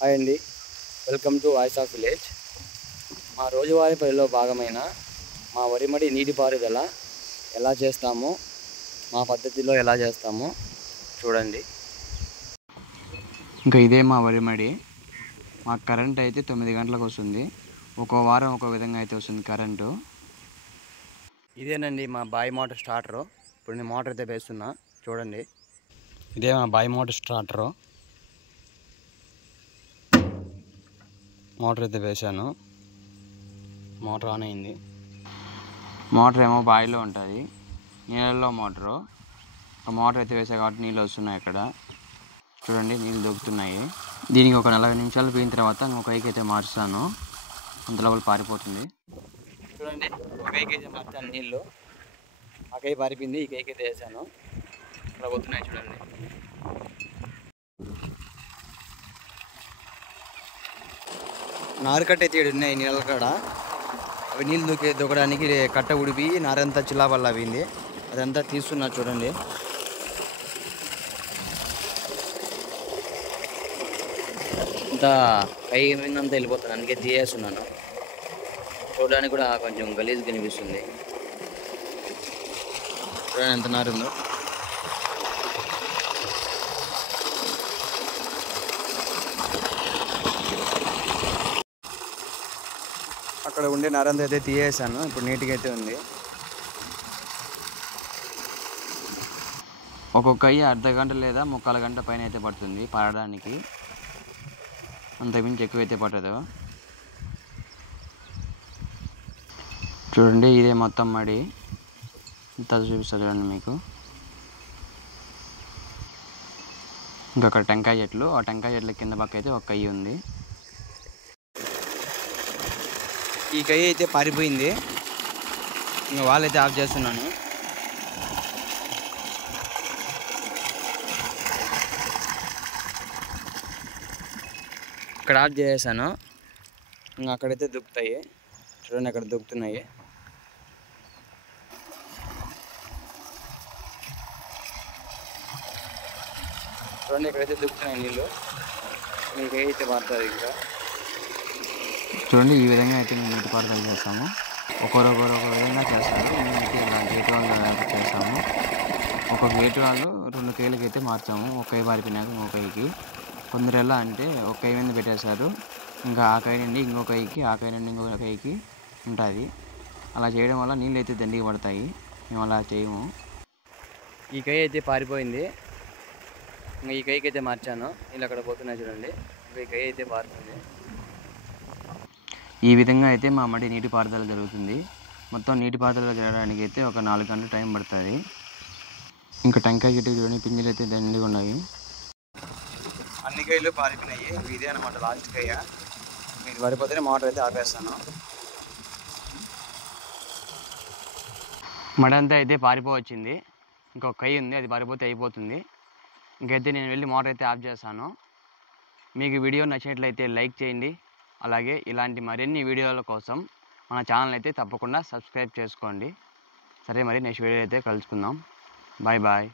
Hi అండి, welcome to voice of village. మా రోజువారీ పనిలో భాగమైన మా వరిమడి నీటిపారుదల ఎలా చేస్తామో, మా పద్ధతిలో ఎలా చేస్తామో చూడండి. ఇంకా ఇదే మా వరిమడి. మాకు కరెంట్ అయితే 9 గంటలకు వస్తుంది. ఒక్కో వారం ఒక్కో విధంగా అయితే వస్తుంది కరెంటు. ఇదేనండి మా బాయి మోటార్ స్టార్టరు. ఇప్పుడు నేను మోటార్ అయితే వేస్తున్నా చూడండి. ఇదే మా బాయి మోటార్ స్టార్టరు. మోటార్ అయితే వేసాను, మోటార్ ఆన్ అయింది. మోటార్ ఏమో బావిలో ఉంటుంది, నీళ్ళల్లో మోటారు. మోటార్ అయితే వేసా కాబట్టి నీళ్ళు వస్తున్నాయి. అక్కడ చూడండి, నీళ్ళు దొక్కుతున్నాయి. దీనికి ఒక 40 నిమిషాలు పోయిన తర్వాత ఒక కైకి అయితే మార్చాను, అంత లోపల పారిపోతుంది. చూడండి, ఒక కైకి అయితే మార్చాను నీళ్ళు. ఆ కై పారిపోయింది, ఈ కైకి అయితే వేసాను. అలా పోతున్నాయి చూడండి. నారుకట్ట అయితే ఉన్నాయి నీళ్ళ కాడ. అవి నీళ్ళు దూకడానికి కట్ట ఉడిపి నారంతా చిల్లాపల్లా అయింది. అదంతా తీస్తున్నా చూడండి. అంతా కై ఏమైందంతా వెళ్ళిపోతుంది, అందుకే తీయేస్తున్నాను. చూడడానికి కూడా కొంచెం గలీజ్ కనిపిస్తుంది. చూడండి ఎంత నారుందో. అక్కడ ఉండే నారంతా అయితే తీయేసాను, ఇప్పుడు నీట్గా అయితే ఉంది. ఒక్కొక్క కై అర్ధ గంట లేదా 3/4 గంట పైన అయితే పడుతుంది పారడానికి, అంతకుమించి ఎక్కువ అయితే పట్టదు. చూడండి, ఇదే మొత్తం మడి. ఇంత చూపిస్తుంది చూడండి మీకు. ఇంకా అక్కడ టెంకాయ చెట్లు, ఆ టెంకాయ చెట్ల కింద పక్క అయితే ఒక కై ఉంది. ఈ కై అయితే పారిపోయింది, ఇంకా వాళ్ళైతే ఆఫ్ చేస్తున్నాను. ఇక్కడ ఆఫ్ చేసాను, ఇంకా అక్కడైతే దుక్కుతాయి. చూడండి, అక్కడ దుక్కుతున్నాయి. చూడండి, ఇక్కడైతే దుక్కుతున్నాయి నీళ్ళు. మీకు అయితే పడుతుంది. ఇంకా చూడండి, ఈ విధంగా అయితే మేము నీటిపారుదల చేస్తాము. ఒకరు విధంగా చేస్తారు. మేమైతే ఇలా గేట్ వాళ్ళు చేస్తాము. ఒక గేట్ వాళ్ళు 2 కైలకి అయితే మార్చాము. ఒక కై పారిపోయినాక ఇంకొక కైకి. కొందరు ఎలా అంటే ఒక కై మీద పెట్టేశారు, ఇంకా ఆ కై నుండి ఇంకో కైకి, ఆ కై నుండి ఇంకొక కైకి ఉంటుంది. అలా చేయడం వల్ల నీళ్ళు అయితే దండిగా పడతాయి. మేము అలా చేయము. ఈ కై అయితే పారిపోయింది, ఇంకా ఈ కైకి అయితే మార్చాను. నీళ్ళు అక్కడ పోతున్నాయి చూడండి. ఇంకా ఈ కై అయితే పారుతుంది. ఈ విధంగా అయితే మా మడి నీటిపారుదల జరుగుతుంది. మొత్తం నీటిపారుదల జరగడానికి అయితే ఒక 4 గంటల టైం పడుతుంది. ఇంకా టెంకాయ చెట్టు చూడండి, పింజలు అయితే దండిగా ఉన్నాయి. అన్ని కైలు పారిపోయినాయి. ఇదే అనమాట లాస్ట్ కయ్య. మీకు పడిపోతేనే మోటార్ అయితే ఆపేస్తాను. మడి అంతా అయితే పారిపోవచ్చింది. ఇంకొక కై ఉంది, అది పారిపోతే అయిపోతుంది. ఇంకైతే నేను వెళ్ళి మోటార్ అయితే ఆఫ్ చేస్తాను. మీకు వీడియో నచ్చినట్లయితే లైక్ చేయండి. అలాగే ఇలాంటి మరిన్ని వీడియోల కోసం మన ఛానల్ అయితే తప్పకుండా సబ్స్క్రైబ్ చేసుకోండి. సరే, మరి నెక్స్ట్ వీడియో అయితే కలుసుకుందాం. Bye bye.